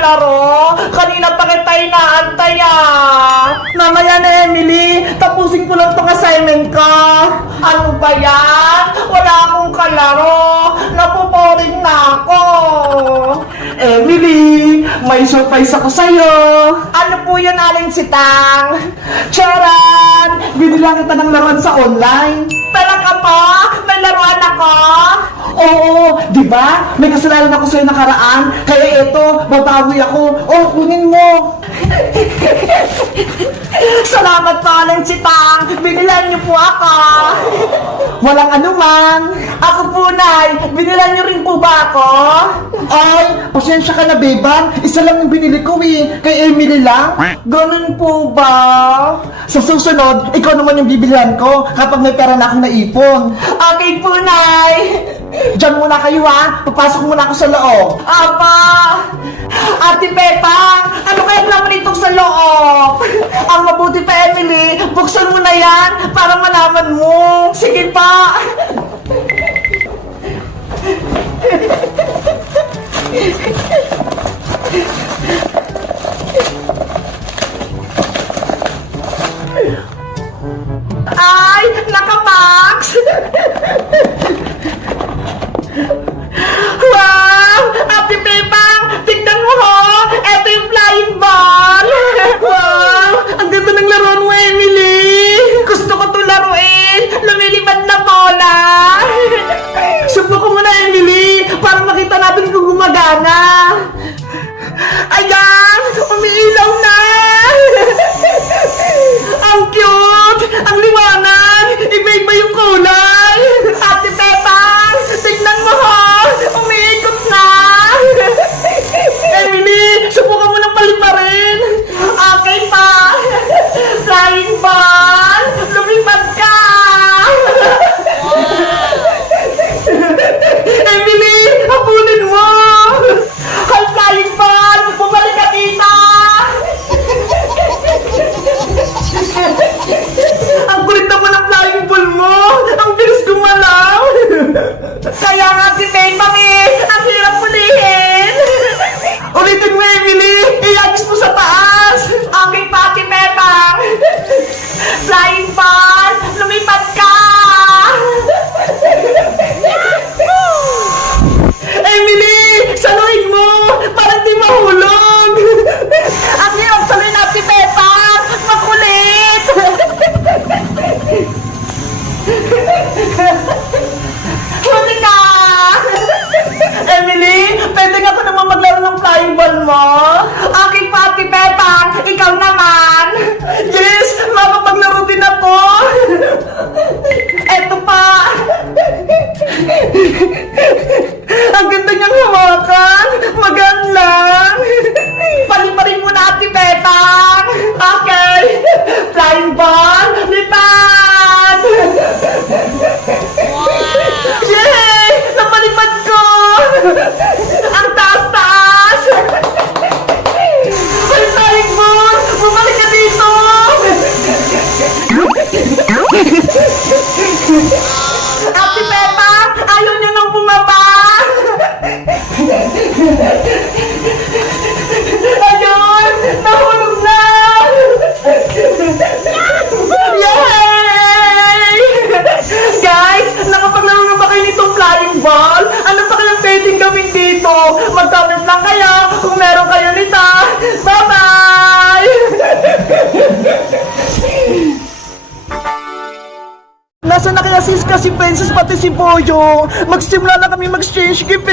kalaro? Kanina pa kita inaantay Mamaya na, Emily. Tapusin ko lang tong assignment ko. Ano ba yan? Wala akong kalaro. Napuporing na ako. Emily, may surprise ako sa'yo. Ano po yun, Aling Sitang? Charan! Binilang kita ng laruan sa online. Talaga po? May laruan ako? Oo, di ba? May kasalanan ako sa'yo nakaraan. Kaya ito, babawi ako. Oh, kunin mo. Salamat po, Aling Sitang. Binilan niyo po ako. Walang anuman. Ako po, Nay. Binilan niyo rin po ba ako? Ay, pasensya ka na, Bebang. Isa lang yung binili ko Kay Emily lang. Ganun po ba? Sa susunod, ikaw naman yung bibilihan ko kapag may pera na akong naipon. Okay po, Nay. Diyan muna kayo Papasok muna ako sa loob. Apa! Ate Pepang, ano kaya naman itong sa loob? Ang mabuti pa, Emily, buksan mo na yan para malaman mo. Sige pa. Ay, naka-max! Wow! Ate Pepang, tignan mo ho! Ito yung flying ball! Wow! Ang ganda ng laruan mo, Emily! Gusto ko ito laruin! Lumilipad na bola! Subukan mo na, Emily! Para makita natin kung gumagana! Ayan! Umiilaw na! Ang cute! Ang liwanag! Iba-iba yung kulay! Ate Pepang! Tignan mo ho! Umiikot na! Emily! Subukan mo ng paliparin! Okay pa! Flying ball! Lumipad ka! Emily! Habulin mo! Hi, flying ball! Bumalik ka dito! Ang kulit naman ng flying ball mo! Ang bilis gumalaw! Kaya nga si Pepang ang hirap pulihin! Ulitin mo, Emily! Iagis mo sa taas! Okay pa, si Pepang! Flying ball! Lumipad ka! Emily! Saluhin mo! Para di mahulog! Ang hirap saluhin na si Pepang! Makulit! Huli ka! Emily, pwede nga ko naman maglaro ng flying ball mo? Okay, Pati Pepang, ikaw naman! Yes, makapaglaro din ako! Eto pa! Ang ganda niyang hawakan! Magaan lang! Paliparin mo na, Ate Pepang! Okay! Flying ball, lipad! Yay! Napalipad ko! Ang taas-taas! Ay, flying ball! Bumalik ka dito! Ate Pepang! Ayaw niya nang bumaba! Ayun! Nahulog na! Yay! Guys, nakapaglaro na ba kayo nitong flying ball? Ano pa kayang pwedeng gawin dito? Mag-comment lang kayo kung meron kayo nito. Bye-bye! Nasaan na kaya si Princess pati si Boyo? Magsimula na kami mag-exchange gift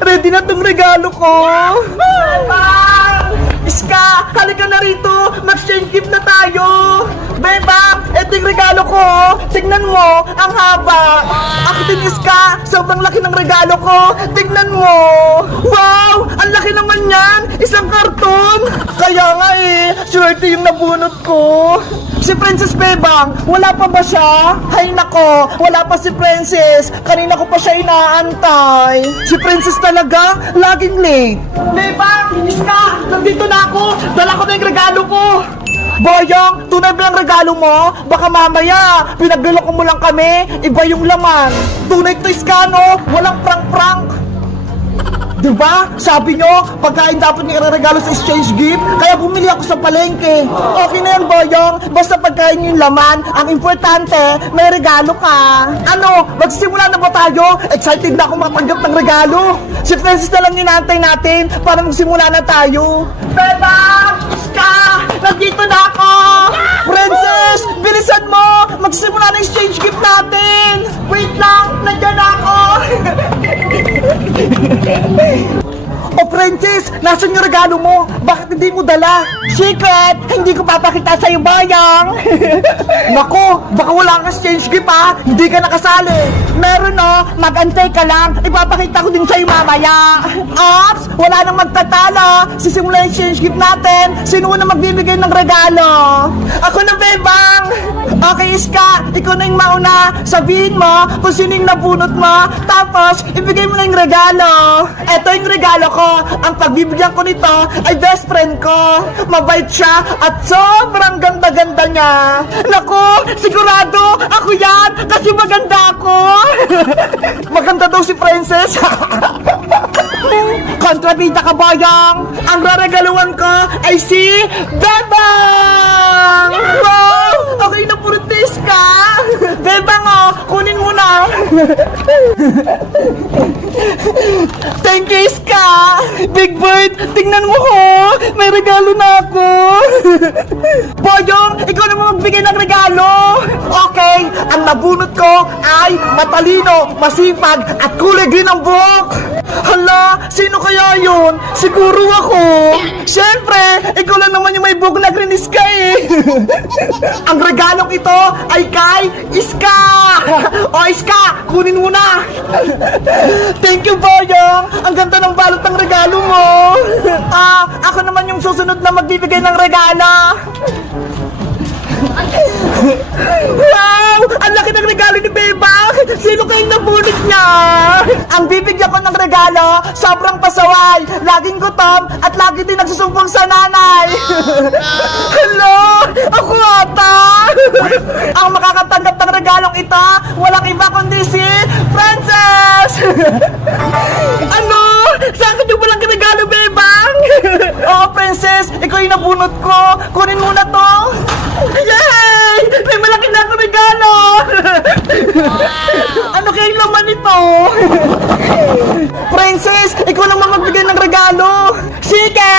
Ready na tong regalo ko. Bebang! Iska, halika na rito. Mag-exchange gift na tayo. Bebang, eto yung regalo ko. Tignan mo, ang haba. Ako din, Iska. Sobrang laki ng regalo ko. Tignan mo. Wow, ang laki naman yan. Isang karton. Kaya nga swerte yung nabunot ko. Si Princess Bebang, wala pa ba siya? Hay nako, wala pa si Princess. Kanina ko pa siya inaantay. Si Princess talaga, laging late. Bebang, Iska, nandito na ako. Dala ko na yung regalo ko. Boyong, tunay ba ang regalo mo? Baka mamaya, pinagluloko mo lang kami. Iba yung laman. Tunay to, Iska, no? Walang prank-prank. Diba? Sabi nyo, pagkain dapat niya ireregalo sa exchange gift, kaya bumili ako sa palengke. Okay na yan, Boyong. Basta pagkain yung laman, ang importante, may regalo ka. Ano, magsisimula na ba tayo? Excited na ako makatanggap ng regalo. Si Francis na lang inaantay natin para magsimula na tayo. Beba! Iska! Nandito na ako! Princess! Bilisan mo! Magsimula na exchange gift natin! Wait lang! Nandiyan na ako! Oh, Princess! Nasaan yung regalo mo? Bakit hindi mo dala? Secret! Hindi ko papakita sa'yo, Bayang! Nako! Baka wala kang exchange gift, ha? Hindi ka nakasali! Meron, no? Mag-antay ka lang! Ipapakita ko din sa'yo mamaya! Ops! Wala nang magtatalo! Sisimula yung exchange gift natin! Sino na magbibigay ng regalo? Ako na, Bebang! Okay, Iska! Ikaw na yung mauna! Sabihin mo kung sino yung nabunot mo! Tapos, ibigay mo na yung regalo! Eto yung regalo ko! Ang pagbibigyan ko nito ay best friend ko. Mabait siya at sobrang ganda-ganda niya. Naku, sigurado ako yan kasi maganda ako. Maganda daw si Princess. Kontrabida ka, Boyong. Ang raregaluhan ko ay si Bebang. Wow, okay na puritis ka. Bebang, oh, kunin mo na. Thank you, Iska! Big Bird, tingnan mo ko! May regalo na ako! Boyong, ikaw naman magbigay ng regalo! Okay, ang nabunot ko ay matalino, masipag, at kulay green ang buhok! Hala, sino kaya yun? Siguro ako! Siyempre, ikaw lang naman yung may buhok na green, Iska eh! Ang regalong ito ay kay Iska! O Iska, kunin mo na! Thank you, Boyong! Ang ganda ng balot ng regalo mo! Ako naman yung susunod na magbibigay ng regalo! Wow! Ang laki ng regalo ni Bebang! Sino kayong nabunot niya? Ang bibigyan ko ng regalo, sobrang pasaway, laging gutom, at lagi din nagsusumbong sa nanay! Hello! Ako ata! Ang makakatanggap ng regalong ito, walang iba kundi si Princess! Ano? Saan ka yung walang regalo, Bebang? Oo, Princess, ikaw yung nabunot ko. Kunin mo na to. Yay! May malaki na akong regalo! Ano kayong laman nito? Princess, ikaw naman magbigay ng regalo. Sige!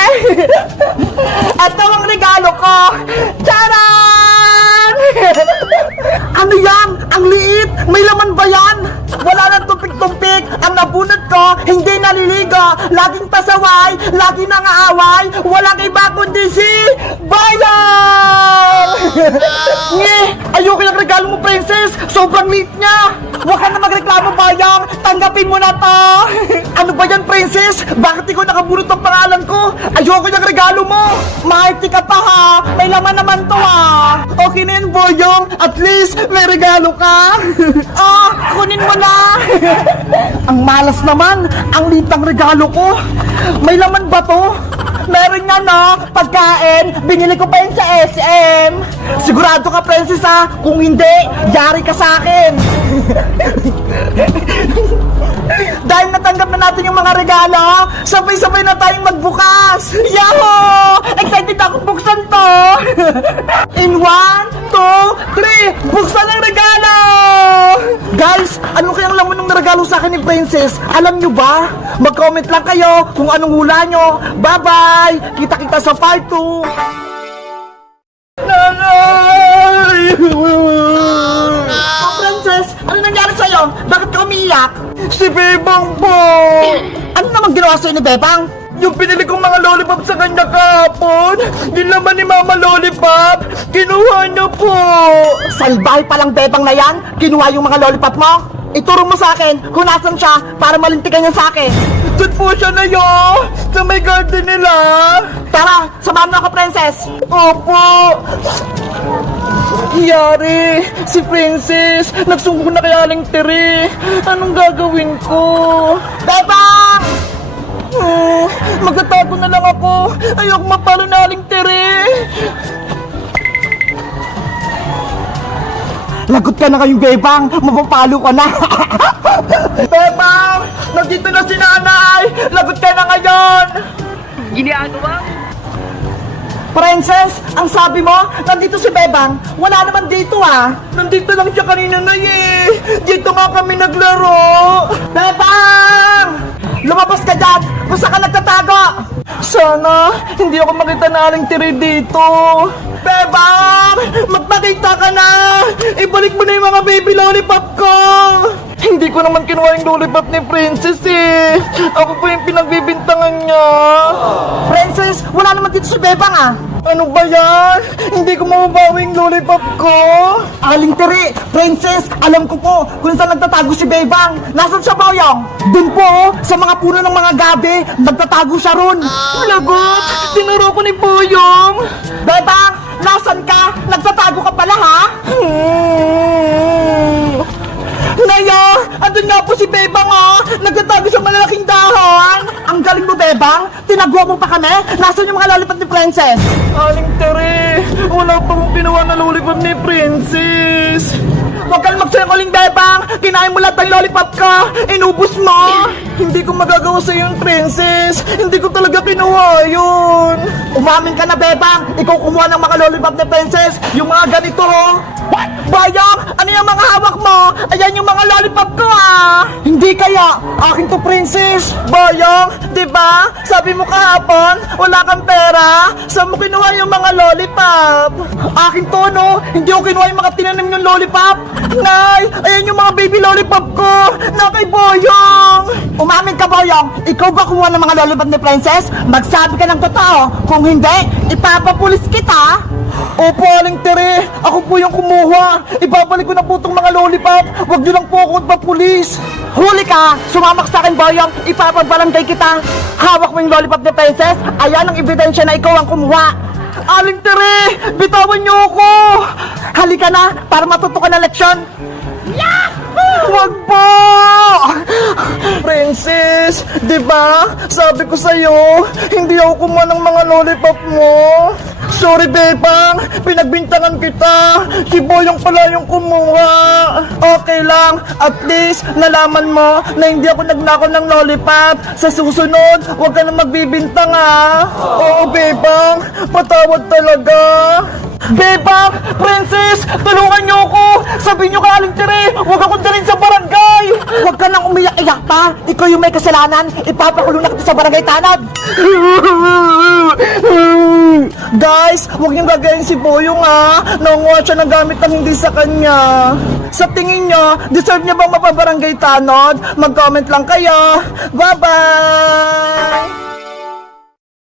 Ito ang regalo ko. Charan! Ano yan? Ang liit! May laman ba yan? Wala nang tumpik-tumpik. Ang nabunot ko, hindi naliligo. Laging pasaway, laging nangaaway. Walang iba kundi si Bayang! Nye! Ayoko yung regalo mo, Princess! Sobrang liit niya! Huwag ka na magreklamo, Bayang! Tanggapin mo na to! Ano ba yan, Princess? Bakit ikaw nakabunot ang pangalan ko? Ayoko yung regalo mo! Maharti ka pa, ha? May laman naman to, ha? Okay na yun, Boyong! At least, may regalo ka! Kunin mo na! Ang malas naman! Ang litang regalo ko! May laman ba to? Meron nga, no? Pagkain, binili ko pa yun sa SM. Sigurado ka, Princess, ha? Kung hindi, yari ka sa akin. Dahil natanggap na natin yung mga regalo, sabay-sabay na tayong magbukas. Yahoo! Excited ako buksan to. In 1, 2, 3, buksan ang regalo! Guys, ano kayang laman ng regalo sa akin ni Princess? Alam nyo ba? Mag-comment lang kayo kung anong hula nyo. Bye-bye! Kita-kita sa part 2! Nanay! Oh, Princess, ano nangyari sa'yo? Bakit ka umiiyak? Si Bebang po! Ano namang ginawa sa'yo ni Bebang? Yung pinili kong mga lollipop sa kanya kahapon, din naman ni Mama Lollipop, kinuha niya po! Salbahe palang Bebang na yan, kinuha yung mga lollipop mo? Ituro mo sa akin kung nasan siya para malintikan niya sa akin. Doon po siya na yun, sa may garden nila. Tara, samahan mo ako, Princess. Opo. Yari, si Princess, nagsumbong na kay Aling Tere. Anong gagawin ko? Bebang! Magtatago na lang ako. Ayoko mapalo na Aling Tere. Lagot ka na kayong Bebang, mapapalo ka na. Bebang! Nandito na si nanay! Lagot ka na ngayon! Ginagawa mo? Princess, ang sabi mo, nandito si Bebang. Wala naman dito ah. Nandito lang siya kanina na eh. Dito nga kami naglaro. Bebang! Lumabas ka dyan kung saan ka nagtatago. Sana, hindi ako makita na Aling Tiri dito. Bebang! Magpakita ka na! Ibalik mo na yung mga baby lollipop ko! Hindi ko naman kinuha yung lollipop ni Princess eh. Ako po yung pinagbibintangan niya. Princess, wala naman dito si Bebang ah. Ano ba yan? Hindi ko mababawi yung lollipop ko. Aling Tiri, Princess, alam ko po kung saan nagtatago si Bebang. Nasaan siya, Boyong? Doon po, sa mga puno ng mga gabi. Nagtatago siya ron. Lagot! Tinuro ko ni Boyong. Bebang, nasaan ka? Nagtatago ka pala, ha? Naya! Andun nga po si Bebang, oh! Nagtatago sa malalaking dahon! Ang galing mo, Bebang! Tinaguan mo pa kami? Nasaan yung mga lollipop ni Princess? Aling Tere! Wala pa mong kinuha na lollipop ni Princess! Huwag kang magsinungaling, Bebang! Kinain mo lahat ng lollipop ko! Inubos mo! Hindi ko magagawa sa yung Princess! Hindi ko talaga kinuha yun! Umamin ka na, Bebang! Ikaw kumuha ng mga lollipop ni Princess! Yung mga ganito, oh! What? Bayang! Ano yung mga hawak mo? Ayan yung mga lollipop ko, ah! Hindi kaya! Akin to, Princess! Bayang! Diba? Sabi mo kahapon, wala kang pera! Saan mo kinuha yung mga lollipop? Akin to, no? Hindi ko kinuha yung mga tinanim yung lollipop! Nay! Ayan yung mga baby lollipop ko! Na kay Boyong! Umamin ka, Boyong! Ikaw ba kumuha ng mga lollipop ni Princess? Magsabi ka ng totoo! Kung hindi, ipapapulis kita! Opo, Aling Tere! Ako po yung kumuha! Ibabalik ko na po itong mga lollipop! Huwag niyo lang po ako magpapulis! Huli ka! Sumamak sa akin, Boyong! Ipapabarangay kita! Hawak mo yung lollipop ni Princess! Ayan ang ebidensya na ikaw ang kumuha! Aling Tere! Bitawan niyo ako! Halika na para matuto ka ng leksyon! Wag po! Princess, di ba? Sabi ko sa'yo, hindi ako kumuha ng mga lollipop mo. Sorry, Bebang. Pinagbintangan kita. Si Boyong pala yung kumuha. Okay lang. At least, nalaman mo na hindi ako nagnakaw ng lollipop. Sa susunod, huwag ka na magbibintang, ha? Oo, Bebang. Patawad talaga. Bebang! Princess! Tulungan niyo ako! Sabihin niyo kay Aling Tere! Huwag akong dalhin sa barangay! Huwag ka nang umiyak-iyak pa! Ikaw yung may kasalanan! Ipapakulong na kita sa barangay tanod! Guys! Huwag niyong gagayin si Boyong, ha! Nanguha siya ng gamit ng hindi sa kanya! Sa tingin niyo, deserve niya bang mapabarangay tanod? Mag-comment lang kayo! Bye-bye!